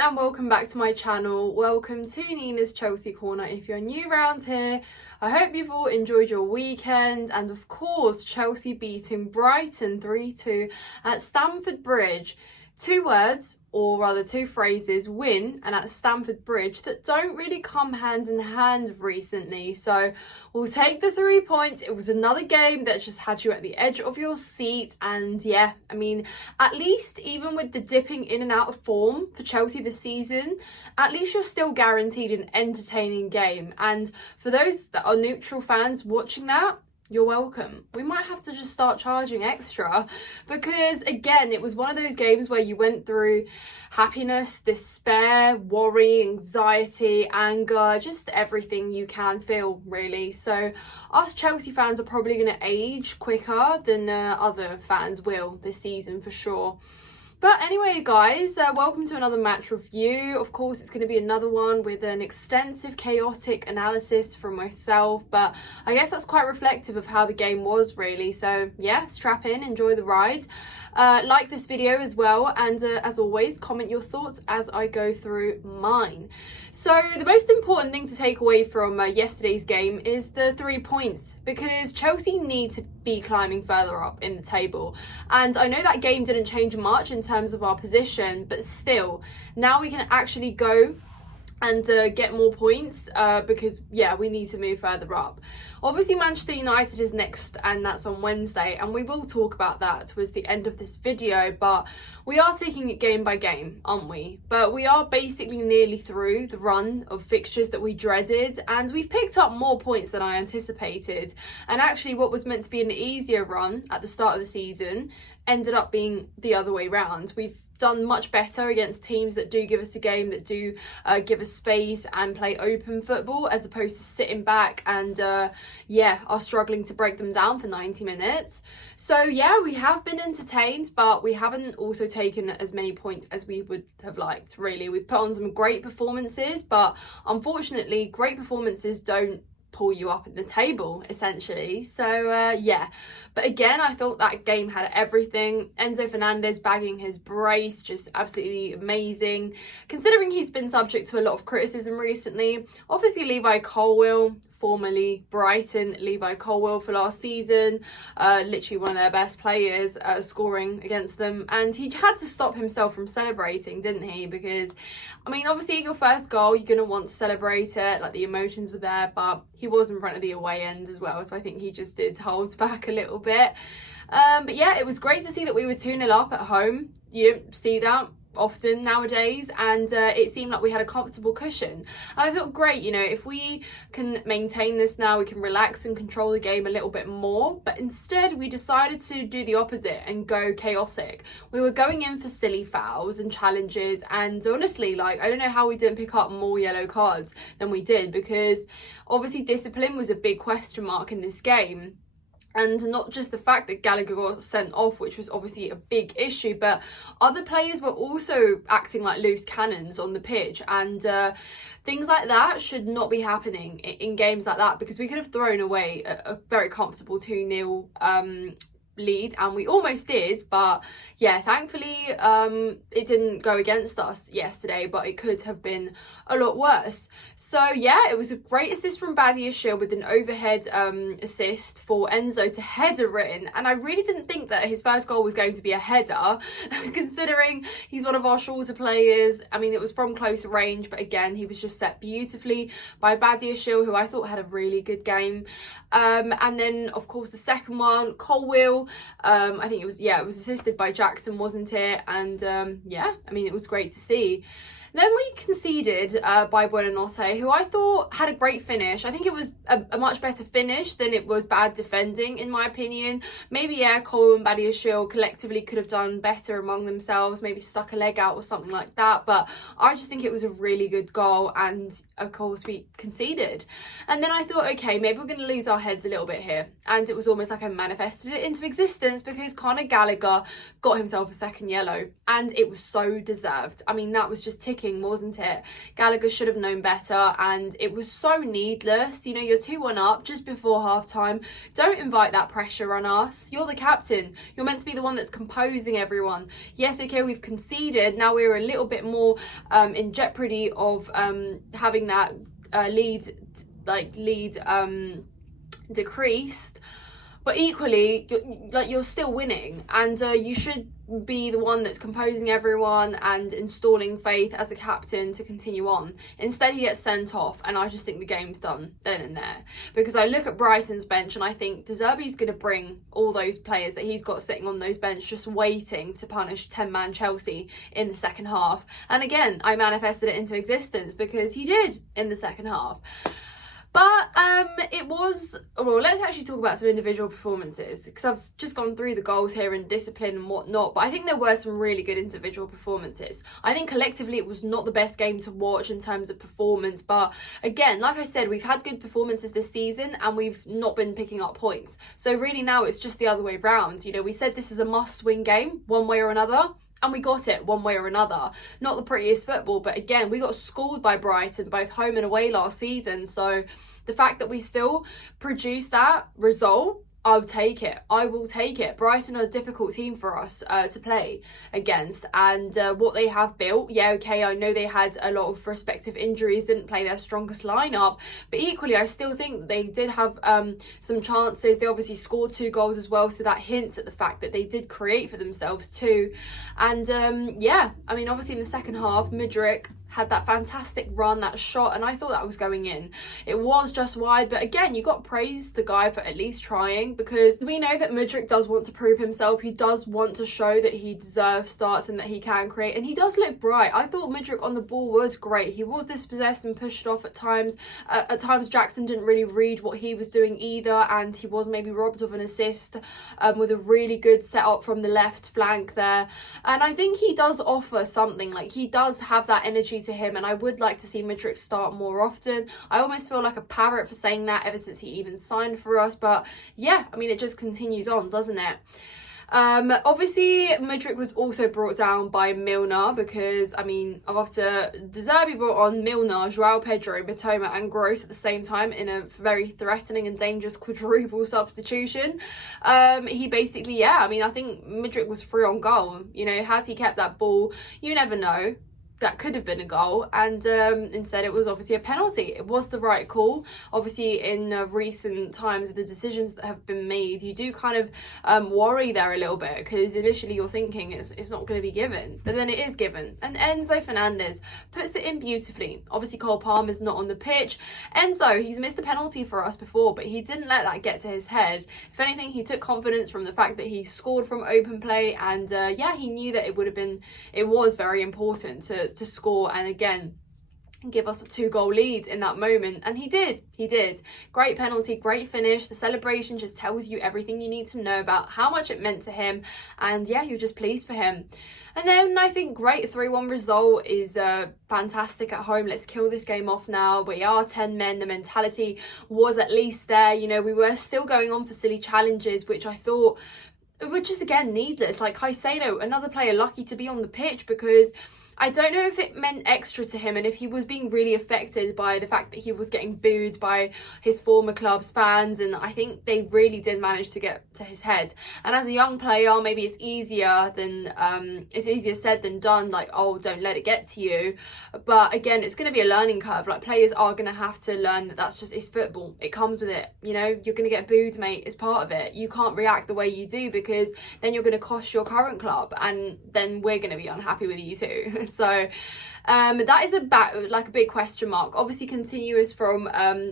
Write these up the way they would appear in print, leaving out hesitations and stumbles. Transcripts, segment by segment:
and welcome back to my channel. Welcome to Nina's Chelsea Corner. If you're new around here, I hope you've all enjoyed your weekend, and of course Chelsea beating Brighton 3-2 at Stamford Bridge. Two words, or rather two phrases, win and at Stamford Bridge, that don't really come hand in hand recently. So we'll take the 3 points. It was another game that just had you at the edge of your seat. And yeah, I mean, at least even with the dipping in and out of form for Chelsea this season, at least you're still guaranteed an entertaining game. And for those that are neutral fans watching that, you're welcome. We might have to just start charging extra, because again, it was one of those games where you went through happiness, despair, worry, anxiety, anger, just everything you can feel really. So us Chelsea fans are probably going to age quicker than other fans will this season for sure. But anyway, guys, welcome to another match review. Of course, it's going to be another one with an extensive, chaotic analysis from myself. But I guess that's quite reflective of how the game was, really. So, yeah, strap in, enjoy the ride. Like this video as well. And as always, comment your thoughts as I go through mine. So, the most important thing to take away from yesterday's game is the 3 points. Because Chelsea need to be climbing further up in the table. And I know that game didn't change much in terms of our position, but still, now we can actually go and get more points because yeah, we need to move further up. Obviously Manchester United is next, and that's on Wednesday, and we will talk about that towards the end of this video, but we are taking it game by game, aren't we? But we are basically nearly through the run of fixtures that we dreaded, and we've picked up more points than I anticipated. And actually what was meant to be an easier run at the start of the season ended up being the other way round. We've done much better against teams that do give us a game, that do give us space and play open football, as opposed to sitting back and yeah, are struggling to break them down for 90 minutes. So yeah, we have been entertained, but we haven't also taken as many points as we would have liked, really. We've put on some great performances, but unfortunately great performances don't pull you up in the table, essentially. So yeah, but again, I thought that game had everything. Enzo Fernandez bagging his brace, just absolutely amazing, considering he's been subject to a lot of criticism recently. Obviously Levi Colwill, formerly Brighton, Levi Colwill for last season, literally one of their best players, scoring against them, and he had to stop himself from celebrating, didn't he? Because I mean, obviously your first goal, you're going to want to celebrate it, like the emotions were there, but he was in front of the away end as well, so I think he just did hold back a little bit. But yeah, it was great to see that we were 2-0 up at home. You don't see that often nowadays, and it seemed like we had a comfortable cushion, and I thought, great, you know, if we can maintain this now, we can relax and control the game a little bit more. But instead we decided to do the opposite and go chaotic. We were going in for silly fouls and challenges, and honestly, like, I don't know how we didn't pick up more yellow cards than we did, because obviously discipline was a big question mark in this game. And not just the fact that Gallagher got sent off, which was obviously a big issue, but other players were also acting like loose cannons on the pitch. And things like that should not be happening in games like that, because we could have thrown away a very comfortable 2-0 lead, and we almost did. But yeah, thankfully it didn't go against us yesterday, but it could have been a lot worse. So yeah, it was a great assist from Badiashile with an overhead assist for Enzo to header in, and I really didn't think that his first goal was going to be a header considering he's one of our shorter players. I mean, it was from close range, but again, he was just set beautifully by Badiashile, who I thought had a really good game. And then of course the second one, Colwill, I think it was assisted by Jackson, wasn't it? And yeah, I mean, it was great to see. Then we conceded by Buonanotte, who I thought had a great finish. I think it was a much better finish than it was bad defending, in my opinion. Maybe, yeah, Cole and Badiashile collectively could have done better among themselves, maybe stuck a leg out or something like that. But I just think it was a really good goal, and of course we conceded. And then I thought, okay, maybe we're going to lose our heads a little bit here. And it was almost like I manifested it into existence. existence because Conor Gallagher got himself a second yellow, and it was so deserved. I mean, that was just ticking, wasn't it? Gallagher should have known better, and it was so needless. You know, you're 2-1 up just before half time. Don't invite that pressure on us. You're the captain. You're meant to be the one that's composing everyone. Yes, okay, we've conceded. Now we're a little bit more in jeopardy of having that lead decreased, but equally you're still winning, and you should be the one that's composing everyone and installing faith as a captain to continue on. Instead, he gets sent off, and I just think the game's done then and there, because I look at Brighton's bench and I think De Zerbi's going to bring all those players that he's got sitting on those bench just waiting to punish 10-man Chelsea in the second half. And again, I manifested it into existence because he did in the second half. But let's actually talk about some individual performances, because I've just gone through the goals here and discipline and whatnot, but I think there were some really good individual performances. I think collectively it was not the best game to watch in terms of performance, but again, like I said, we've had good performances this season and we've not been picking up points. So really now it's just the other way round. You know, we said this is a must-win game one way or another, and we got it one way or another. Not the prettiest football, but again, we got schooled by Brighton, both home and away last season. So the fact that we still produced that result, I'll take it. I will take it. Brighton are a difficult team for us to play against, and what they have built, yeah, okay, I know they had a lot of respective injuries, didn't play their strongest lineup, but equally I still think they did have some chances. They obviously scored 2 goals as well, so that hints at the fact that they did create for themselves too. And yeah, I mean, obviously in the second half, Mudryk had that fantastic run, that shot, and I thought that was going in. It was just wide, but again, you got to praise the guy for at least trying, because we know that Mudryk does want to prove himself. He does want to show that he deserves starts and that he can create, and he does look bright. I thought Mudryk on the ball was great. He was dispossessed and pushed off at times. At times Jackson didn't really read what he was doing either, and he was maybe robbed of an assist with a really good setup from the left flank there. And I think he does offer something. Like, he does have that energy to him, and I would like to see Mudryk start more often. I almost feel like a parrot for saying that ever since he even signed for us, but yeah, I mean, it just continues on, doesn't it? Obviously Mudryk was also brought down by Milner, because I mean, after De Zerbi brought on Milner, Joao Pedro, Mitoma and Gross at the same time in a very threatening and dangerous quadruple substitution, he basically, yeah, I mean, I think Mudryk was free on goal. You know, had he kept that ball, you never know, that could have been a goal, and instead it was obviously a penalty. It was the right call. Obviously in recent times, the decisions that have been made, you do kind of worry there a little bit, because initially you're thinking it's not going to be given, but then it is given. And Enzo Fernandez puts it in beautifully. Obviously Cole Palmer's not on the pitch. Enzo, he's missed a penalty for us before, but he didn't let that get to his head. If anything, he took confidence from the fact that he scored from open play, and yeah, he knew that it was very important to score, and again give us a 2-goal lead in that moment, and he did. Great penalty, great finish. The celebration just tells you everything you need to know about how much it meant to him, and yeah, you're just pleased for him. And then I think great 3-1 result is fantastic at home. Let's kill this game off now. We are 10 men. The mentality was at least there. You know, we were still going on for silly challenges, which I thought were just, again, needless. Like Caicedo, another player lucky to be on the pitch, because I don't know if it meant extra to him and if he was being really affected by the fact that he was getting booed by his former club's fans, and I think they really did manage to get to his head. And as a young player, maybe it's easier said than done, like, oh, don't let it get to you. But again, it's going to be a learning curve. Like, players are going to have to learn that that's just, it's football. It comes with it. You know, you're going to get booed, mate. It's part of it. You can't react the way you do, because then you're going to cost your current club, and then we're going to be unhappy with you too. So that is a big question mark. Obviously continuous from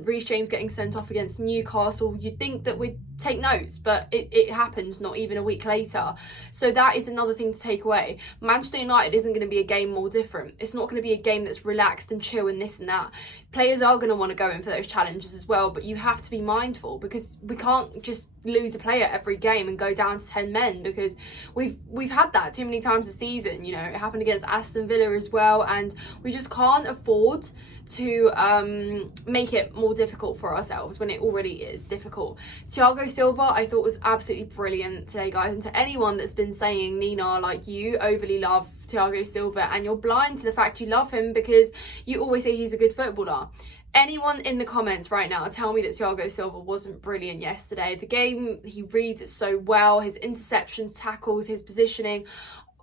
Reece James getting sent off against Newcastle. You'd think that we'd take notes, but it happens not even a week later. So that is another thing to take away. Manchester United isn't going to be a game more different. It's not going to be a game that's relaxed and chill and this and that. Players are going to want to go in for those challenges as well, but you have to be mindful, because we can't just lose a player every game and go down to 10 men, because we've had that too many times this season. You know, it happened against Aston Villa as well, and we just can't afford to make it more difficult for ourselves when it already is difficult. Thiago Silva, I thought, was absolutely brilliant today, guys. And to anyone that's been saying, Nina, like, you overly love Thiago Silva and you're blind to the fact you love him because you always say he's a good footballer. Anyone in the comments right now tell me that Thiago Silva wasn't brilliant yesterday. The game, he reads it so well. His interceptions, tackles, his positioning.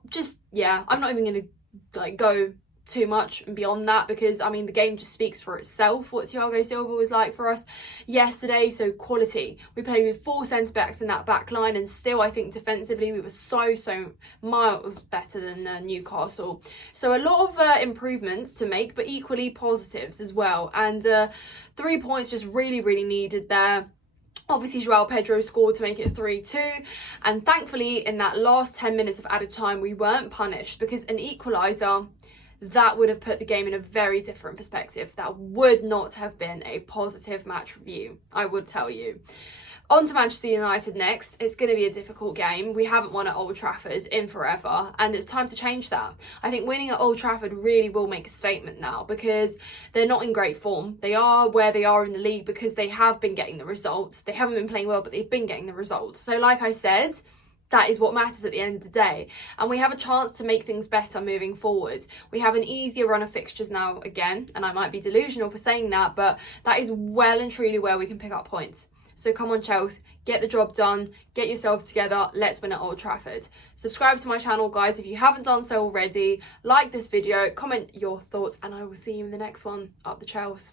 Just, yeah, I'm not even going to like go too much and beyond that, because I mean the game just speaks for itself what Thiago Silva was like for us yesterday. So quality, we played with 4 centre backs in that back line, and still I think defensively we were so miles better than Newcastle. So a lot of improvements to make, but equally positives as well, and 3 points just really needed there. Obviously, Joao Pedro scored to make it 3-2, and thankfully in that last 10 minutes of added time we weren't punished, because an equaliser, that would have put the game in a very different perspective. That would not have been a positive match review, I would tell you. On to Manchester United next. It's going to be a difficult game. We haven't won at Old Trafford in forever, and it's time to change that. I think winning at Old Trafford really will make a statement now, because they're not in great form. They are where they are in the league because they have been getting the results. They haven't been playing well, but they've been getting the results. So like I said, that is what matters at the end of the day, and we have a chance to make things better moving forward. We have an easier run of fixtures now again, and I might be delusional for saying that, but that is well and truly where we can pick up points. So come on, Chelsea, get the job done, get yourself together, let's win at Old Trafford. Subscribe to my channel, guys, if you haven't done so already. Like this video, comment your thoughts, and I will see you in the next one. Up the Chelsea.